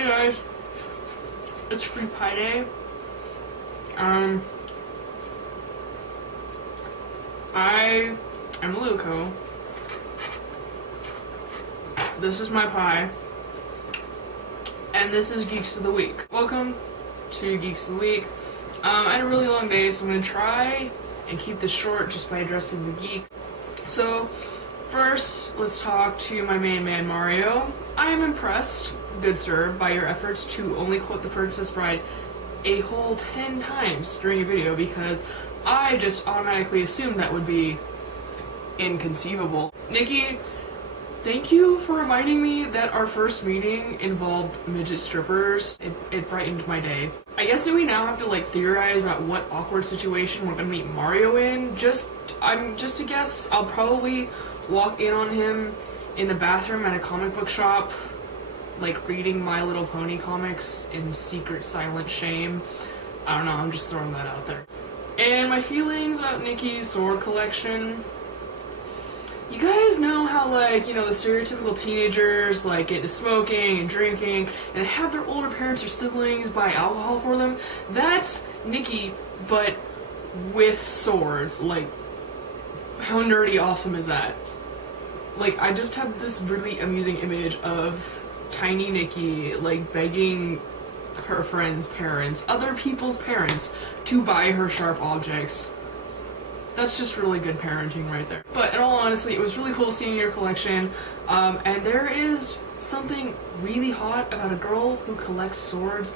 Hey guys, it's Free Pie Day. I am Luco. This is my pie. And this is Geeks of the Week. Welcome to Geeks of the Week. I had a really long day, so I'm gonna try and keep this short just by addressing the geeks. So, first, let's talk to my main man, Mario. I am impressed, good sir, by your efforts to only quote The Princess Bride a whole 10 times during a video, because I just automatically assumed that would be inconceivable. Nikki, thank you for reminding me that our first meeting involved midget strippers. It brightened my day. I guess that we now have to theorize about what awkward situation we're gonna meet Mario in. Just to guess, I'll probably walk in on him in the bathroom at a comic book shop, reading My Little Pony comics in secret silent shame. I don't know, I'm just throwing that out there. And my feelings about Nikki's sword collection. You guys know how, the stereotypical teenagers, get into smoking and drinking, and have their older parents or siblings buy alcohol for them? That's Nikki, but with swords. How nerdy awesome is that? I just have this really amusing image of tiny Nikki, begging her friends' parents, other people's parents, to buy her sharp objects. That's just really good parenting right there. But in all honesty, it was really cool seeing your collection, and there is something really hot about a girl who collects swords,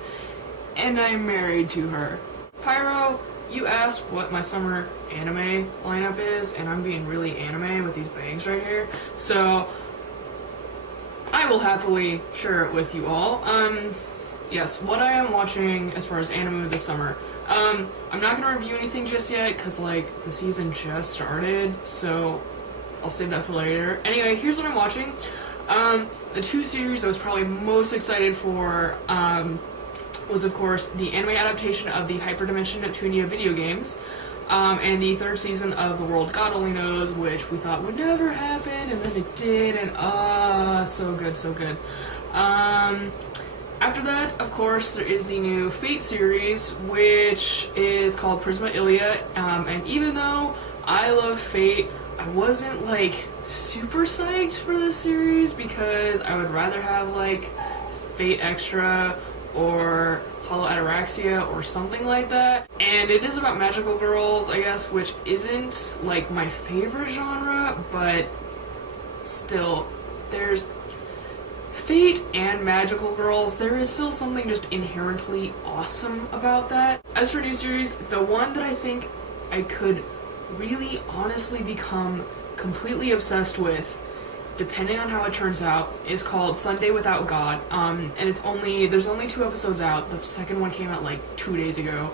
and I'm married to her. Pyro, you asked what my summer anime lineup is, and I'm being really anime with these bangs right here, so I will happily share it with you all. Yes, what I am watching as far as anime this summer. I'm not gonna review anything just yet, because, the season just started, so I'll save that for later. Anyway, here's what I'm watching. The two series I was probably most excited for, was, of course, the anime adaptation of the Hyperdimension Neptunia video games, and the third season of The World God Only Knows, which we thought would never happen, and then it did, and so good, so good. After that, of course, there is the new Fate series, which is called Prisma Ilia, and even though I love Fate, I wasn't, super psyched for this series, because I would rather have, Fate Extra, or Hollow Ataraxia, or something like that. And it is about magical girls, I guess, which isn't, my favorite genre, but still, there's Fate and magical girls, there is still something just inherently awesome about that. As for new series, the one that I think I could really honestly become completely obsessed with, depending on how it turns out, is called Sunday Without God. And there's only 2 episodes out. The second one came out 2 days ago.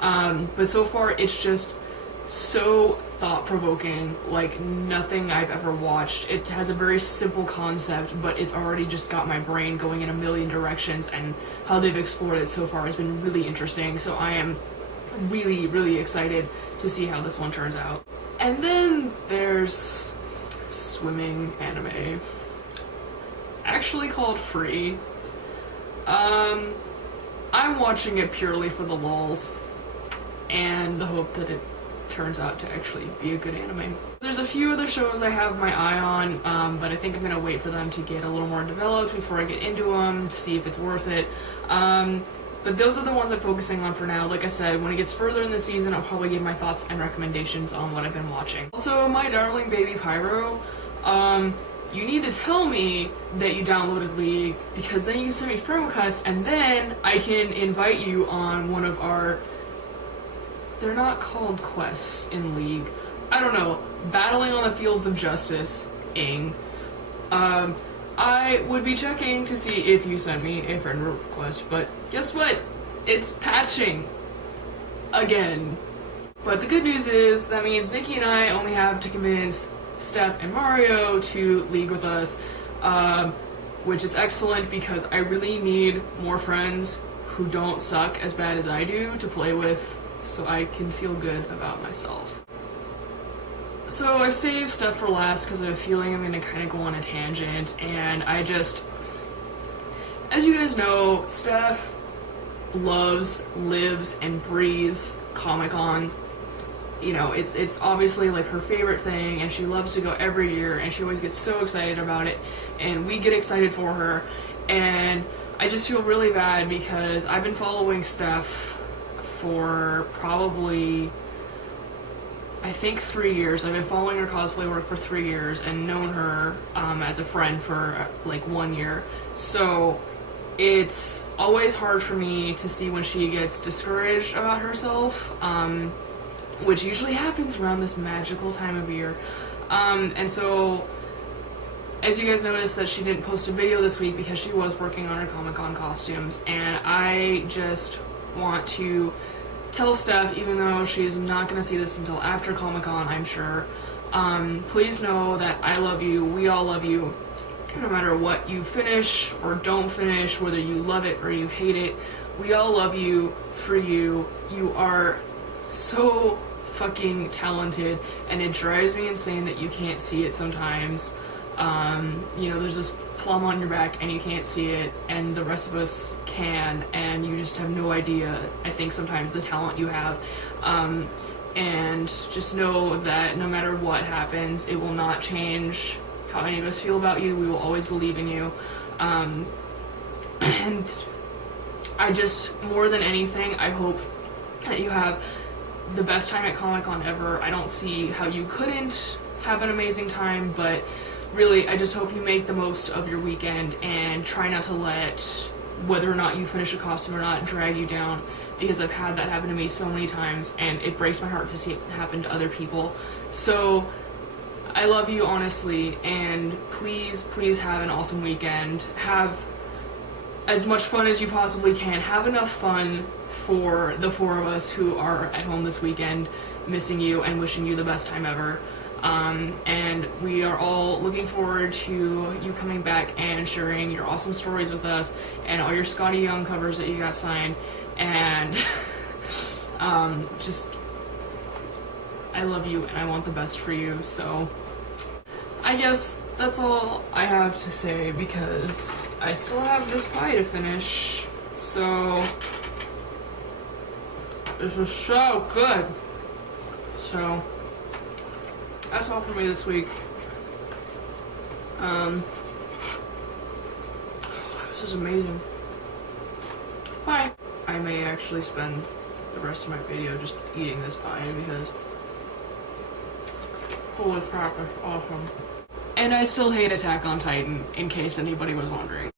But so far it's just so thought-provoking, like nothing I've ever watched. It has a very simple concept, but it's already just got my brain going in a million directions, and how they've explored it so far has been really interesting, so I am really, really excited to see how this one turns out. And then there's swimming anime, actually called Free. I'm watching it purely for the lulz, and the hope that it turns out to actually be a good anime. There's a few other shows I have my eye on, but I think I'm gonna wait for them to get a little more developed before I get into them to see if it's worth it. But those are the ones I'm focusing on for now. Like I said, when it gets further in the season, I'll probably give my thoughts and recommendations on what I've been watching. Also, my darling baby Pyro, you need to tell me that you downloaded League, because then you can send me friend request, and then I can invite you on one of our... They're not called quests in League. I don't know. Battling on the Fields of Justice-ing. I would be checking to see if you sent me a friend request, but guess what? It's patching. Again. But the good news is, that means Nikki and I only have to convince Steph and Mario to League with us, which is excellent because I really need more friends who don't suck as bad as I do to play with, so I can feel good about myself. So I saved stuff for last because I have a feeling I'm going to kind of go on a tangent, and as you guys know, Steph loves, lives, and breathes Comic-Con. You know, it's obviously like her favorite thing, and she loves to go every year, and she always gets so excited about it, and we get excited for her. And I just feel really bad because I've been following Steph for probably, I think, 3 years. I've been following her cosplay work for 3 years and known her as a friend for like 1 year. So it's always hard for me to see when she gets discouraged about herself, which usually happens around this magical time of year. And so, as you guys noticed, that she didn't post a video this week because she was working on her Comic-Con costumes, and I just want to tell Steph, even though she's not going to see this until after Comic-Con, I'm sure, please know that I love you, we all love you, no matter what you finish or don't finish, whether you love it or you hate it, we all love you for you. You are so fucking talented, and it drives me insane that you can't see it sometimes. You know, there's this plum on your back and you can't see it, and the rest of us can, and you just have no idea, I think, sometimes the talent you have. And just know that no matter what happens, it will not change how any of us feel about you. We will always believe in you. And I just, more than anything, I hope that you have the best time at Comic-Con ever. I don't see how you couldn't have an amazing time, but really, I just hope you make the most of your weekend and try not to let whether or not you finish a costume or not drag you down, because I've had that happen to me so many times, and it breaks my heart to see it happen to other people. So I love you, honestly, and please, please have an awesome weekend. Have as much fun as you possibly can. Have enough fun for the 4 of us who are at home this weekend, missing you and wishing you the best time ever. And we are all looking forward to you coming back and sharing your awesome stories with us and all your Scotty Young covers that you got signed. And just, I love you and I want the best for you. So I guess that's all I have to say, because I still have this pie to finish. So this is so good. So that's all for me this week. This is amazing. Bye. I may actually spend the rest of my video just eating this pie because holy crap, it's awesome. And I still hate Attack on Titan, in case anybody was wondering.